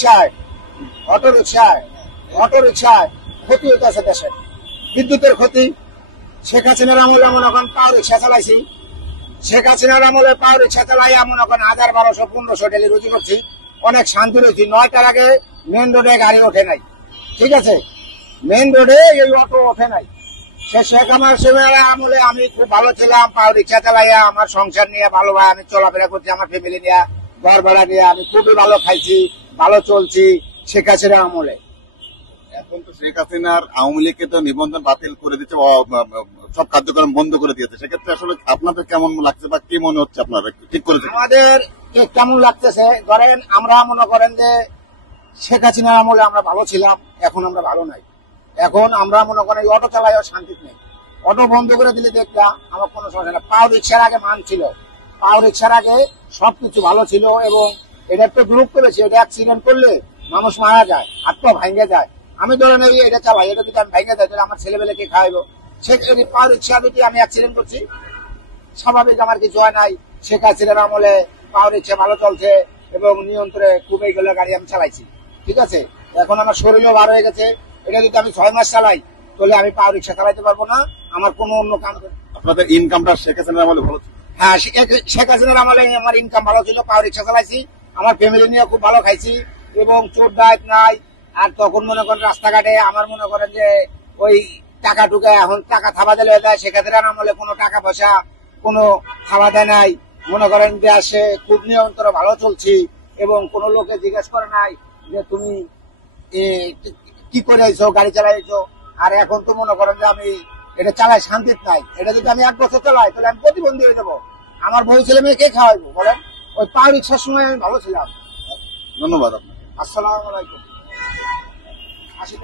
রিক্সায় অটো রিক্সায় ক্ষতি হইতেছে দেশের, বিদ্যুতের ক্ষতি। শেখ হাসিনার আমলে মনে করেন পাও রিক্সা চালাইছি, শেখ হাসিনার আমলে পাও রিক্সা চালাই মনে করেন 1000-1200-1500 ডেলি রুজি করছি, অনেক শান্তি রয়েছি। 9টার আগে মেন রোডে গাড়ি ওঠে নাই, ঠিক আছে, মেন রোডে এই অটো ওঠে নাই। সে শেখ আমার আমলে আমি খুব ভালো ছিলাম, পাও রিক্সা চালাইয়া আমার সংসার নিয়ে ভালোভাবে আমি চলাফেরা করছি, আমার ফ্যামিলি নিয়ে ঘর ভাড়া নিয়ে আমি খুবই ভালো খাইছি, ভালো চলছি শেখ হাসিনার আমলে। এখন তো শেখ হাসিনার আওয়ামী লীগকে তো নিবন্ধন বাতিল করে দিচ্ছে, সব কার্যক্রম বন্ধ করে দিয়েছে। সেক্ষেত্রে আসলে আপনাদের কেমন লাগছে বা কি মনে হচ্ছে আপনারা ঠিক করেছে? আমাদের কেমন লাগতেছে, ধরেন আমরা মনে করেন যে শেখ হাসিনার আমলে আমরা ভালো ছিলাম, এখন আমরা ভালো নাই। এখন আমরা মনে করেন অটো চালাইও শান্তি নেই, অটো বন্ধ করে দিলে দেখলাম আমার কোনো সমস্যা না। পাও রিক্সার আগে মান ছিল, পাও রিক্সার আগে সবকিছু ভালো ছিল, এবং এটা একটু গ্রুপ করেছে, এটা অ্যাক্সিডেন্ট করলে মানুষ মারা যায়, হাত পা ভাঙে যায়। আমি ধরেন এটা চালাই, এটা যদি আমি ভাঙে যাই তাহলে আমার ছেলেবেলেকে খাওয়াইবো। সে পাও রিক্সা যদি আমি অ্যাক্সিডেন্ট করছি, স্বাভাবিক আমার কিছু হয় নাই। শেখ হাসিনার আমলে পাও রিক্সা ভালো চলছে এবং নিয়ন্ত্রণে খুব এইগুলো গাড়ি আমি চালাইছি, ঠিক আছে। এখন আমার শরীরও বার হয়ে গেছে, এটা যদি আমি 6 মাস চালাই তাহলে আমি পাও রিক্সা চালাইতে পারবো না, আমার কোনো অন্য কাম। আপনাদের ইনকামটা শেখ হাসিনার আমলে ভালো ছিল? হ্যাঁ, শেখ হাসিনার আমলে আমার ইনকাম ভালো ছিল, পাও রিক্সা চালাইছি, আমার ফ্যামিলি নিয়ে খুব ভালো খাইছি, এবং চোর ডাকাত নাই। আর তখন মনে করেন রাস্তাঘাটে আমার মনে করেন যে ওই টাকা টুকা, এখন টাকা থাবা দিলে দেয়, শেখ হাসিনার আমলে কোনো টাকা পয়সা কোনো থাবা দেয় নাই। মনে করেন দেশে খুব নিয়ন্ত্রণ ভালো চলছি, এবং কোন লোকে জিজ্ঞেস করে নাই যে তুমি কি করে আইছো, গাড়ি চালাইছো। আর এখন তো মনে করেন যে আমি এটা চালাই শান্তি নাই, এটা যদি আমি 1 বছর চালাই তাহলে আমি প্রতিবন্ধী হয়ে যাবো, আমার বউ ছেলে মেয়ে কে খাওয়াইবো বলেন। ওই পাও রিক্সার সময় আমি ভালো ছিলাম। ধন্যবাদ আপনাকে। আসসালামু আলাইকুম। আসি।